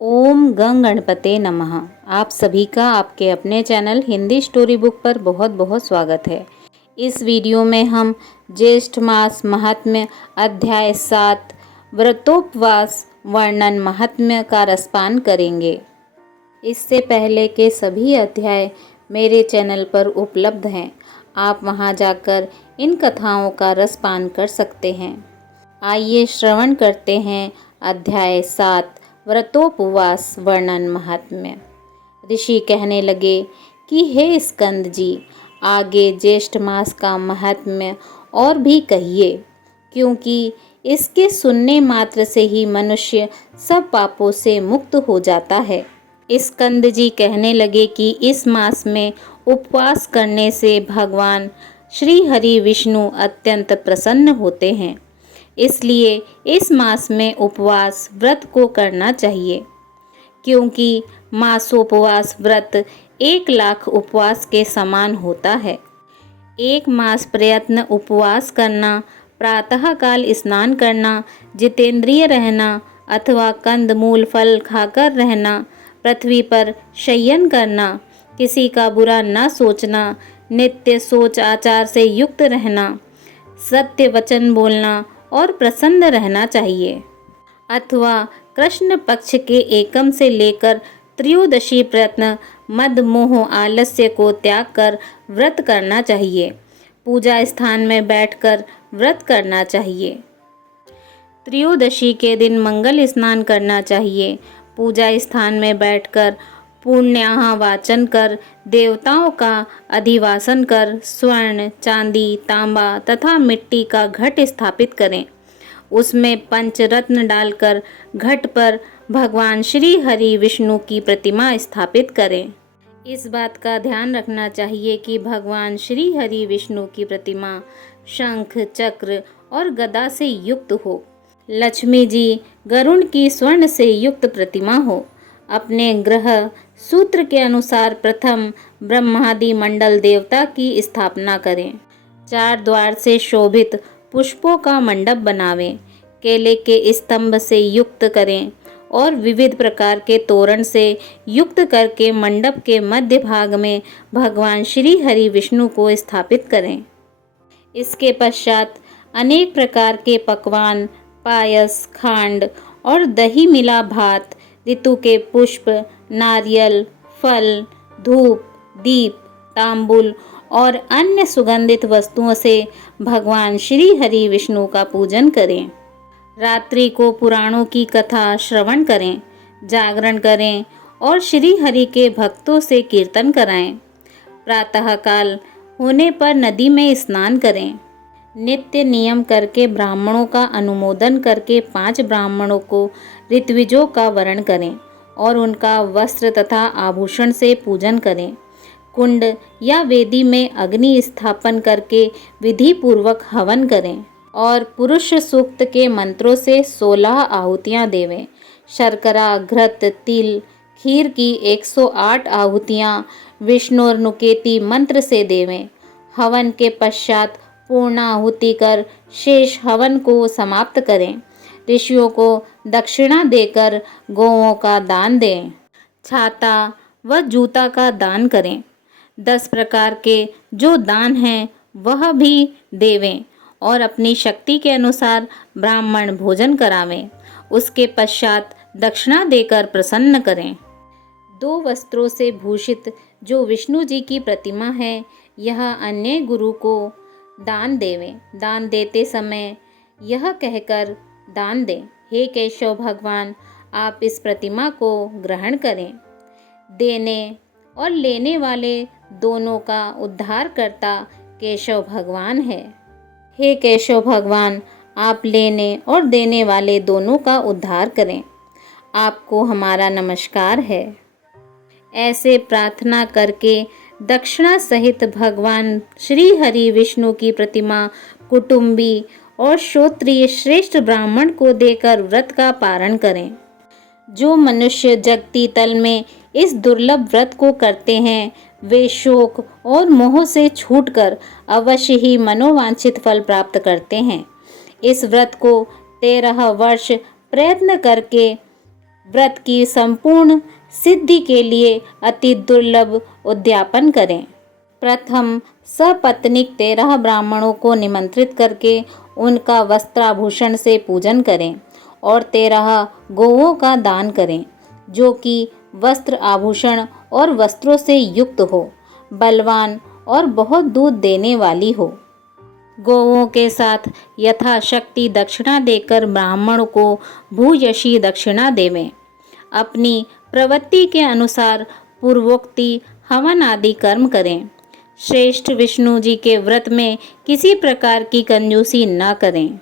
ओम गंग गणपते नमः। आप सभी का आपके अपने चैनल हिंदी स्टोरी बुक पर बहुत बहुत स्वागत है। इस वीडियो में हम ज्येष्ठ मास महात्म्य अध्याय 7 व्रतोपवास वर्णन महात्म्य का रसपान करेंगे। इससे पहले के सभी अध्याय मेरे चैनल पर उपलब्ध हैं। आप वहां जाकर इन कथाओं का रसपान कर सकते हैं। आइए श्रवण करते हैं अध्याय 7 व्रतोपवास वर्णन महात्म्य। ऋषि कहने लगे कि हे स्कंद जी, आगे ज्येष्ठ मास का महात्म्य और भी कहिए, क्योंकि इसके सुनने मात्र से ही मनुष्य सब पापों से मुक्त हो जाता है। स्कंद जी कहने लगे कि इस मास में उपवास करने से भगवान श्री हरि विष्णु अत्यंत प्रसन्न होते हैं, इसलिए इस मास में उपवास व्रत को करना चाहिए, क्योंकि मासोपवास व्रत 1,00,000 उपवास के समान होता है। 1 मास प्रयत्न उपवास करना, प्रातःकाल स्नान करना, जितेंद्रिय रहना अथवा कंदमूल फल खाकर रहना, पृथ्वी पर शयन करना, किसी का बुरा न सोचना, नित्य सोच आचार से युक्त रहना, सत्य वचन बोलना और प्रसन्न रहना चाहिए, अथवा कृष्ण पक्ष के एकम से लेकर त्रयोदशी प्रयत्न मद मोह आलस्य को त्याग कर व्रत करना चाहिए। पूजा स्थान में बैठकर व्रत करना चाहिए। त्रयोदशी के दिन मंगल स्नान करना चाहिए। पूजा स्थान में बैठकर पुण्याह वाचन कर, देवताओं का अधिवासन कर, स्वर्ण, चांदी, तांबा तथा मिट्टी का घट स्थापित करें। उसमें पंचरत्न डालकर घट पर भगवान श्री हरि विष्णु की प्रतिमा स्थापित करें। इस बात का ध्यान रखना चाहिए कि भगवान श्री हरि विष्णु की प्रतिमा शंख, चक्र और गदा से युक्त हो। लक्ष्मी जी गरुण की स्वर्ण से युक्त प्रतिमा हो। अपने ग्रह सूत्र के अनुसार प्रथम ब्रह्मादि मंडल देवता की स्थापना करें। 4 द्वार से शोभित पुष्पों का मंडप बनावें। केले के स्तंभ से युक्त करें और विविध प्रकार के तोरण से युक्त करके मंडप के मध्य भाग में भगवान श्री हरि विष्णु को स्थापित करें। इसके पश्चात अनेक प्रकार के पकवान, पायस, खांड और दही मिला भात, ऋतु के पुष्प, नारियल, फल, धूप, दीप, तांबुल और अन्य सुगंधित वस्तुओं से भगवान श्री हरि विष्णु का पूजन करें। रात्रि को पुराणों की कथा श्रवण करें, जागरण करें और श्री हरि के भक्तों से कीर्तन कराएं। प्रातःकाल होने पर नदी में स्नान करें। नित्य नियम करके ब्राह्मणों का अनुमोदन करके 5 ब्राह्मणों को ऋत्विजों का वरण करें और उनका वस्त्र तथा आभूषण से पूजन करें। कुंड या वेदी में अग्नि स्थापन करके विधि पूर्वक हवन करें और पुरुष सूक्त के मंत्रों से 16 आहुतियाँ देवें। शर्करा, घृत, तिल, खीर की 108 आहुतियाँ विष्णुर्नुकेति मंत्र से देवें। हवन के पश्चात पूर्ण आहुति कर शेष हवन को समाप्त करें। ऋषियों को दक्षिणा देकर गौओं का दान दें। छाता व जूता का दान करें। 10 प्रकार के जो दान हैं वह भी देवें और अपनी शक्ति के अनुसार ब्राह्मण भोजन करावें। उसके पश्चात दक्षिणा देकर प्रसन्न करें। 2 वस्त्रों से भूषित जो विष्णु जी की प्रतिमा है, यह अन्य गुरु को दान देवें। दान देते समय यह कहकर दान दें, हे केशव भगवान, आप इस प्रतिमा को ग्रहण करें। देने और लेने वाले दोनों का उद्धारकर्ता केशव भगवान है। हे केशव भगवान, आप लेने और देने वाले दोनों का उद्धार करें। आपको हमारा नमस्कार है। ऐसे प्रार्थना करके दक्षिणा सहित भगवान श्री हरि विष्णु की प्रतिमा कुटुंबी और श्रोत्रिय श्रेष्ठ ब्राह्मण को देकर व्रत का पारण करें। जो मनुष्य जगती तल में इस दुर्लभ व्रत को करते हैं, वे शोक और मोह से छूटकर अवश्य ही मनोवांछित फल प्राप्त करते हैं। इस व्रत को 13 वर्ष प्रयत्न करके व्रत की संपूर्ण सिद्धि के लिए अति दुर्लभ उद्यापन करें। प्रथम सपत्नीक 13 ब्राह्मणों को निमंत्रित करके उनका वस्त्राभूषण से पूजन करें और 13 गोवों का दान करें, जो कि वस्त्र, आभूषण और वस्त्रों से युक्त हो, बलवान और बहुत दूध देने वाली हो। गोवों के साथ यथाशक्ति दक्षिणा देकर ब्राह्मण को भूयसी दक्षिणा देवें। अपनी प्रवृत्ति के अनुसार पूर्वोक्ति हवन आदि कर्म करें। श्रेष्ठ विष्णु जी के व्रत में किसी प्रकार की कंजूसी न करें।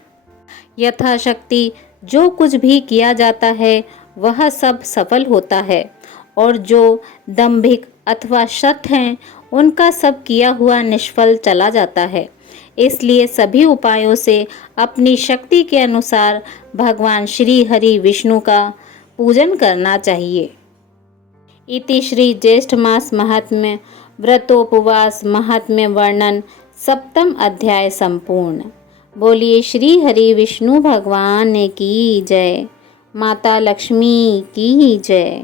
यथाशक्ति जो कुछ भी किया जाता है वह सब सफल होता है, और जो दंभिक अथवा शठ हैं उनका सब किया हुआ निष्फल चला जाता है। इसलिए सभी उपायों से अपनी शक्ति के अनुसार भगवान श्री हरि विष्णु का पूजन करना चाहिए। इति श्री ज्येष्ठ मास महात्म्य व्रतोपवास महात्म्य वर्णन 7वां अध्याय संपूर्ण। बोलिए श्री हरि विष्णु भगवान की जय। माता लक्ष्मी की जय।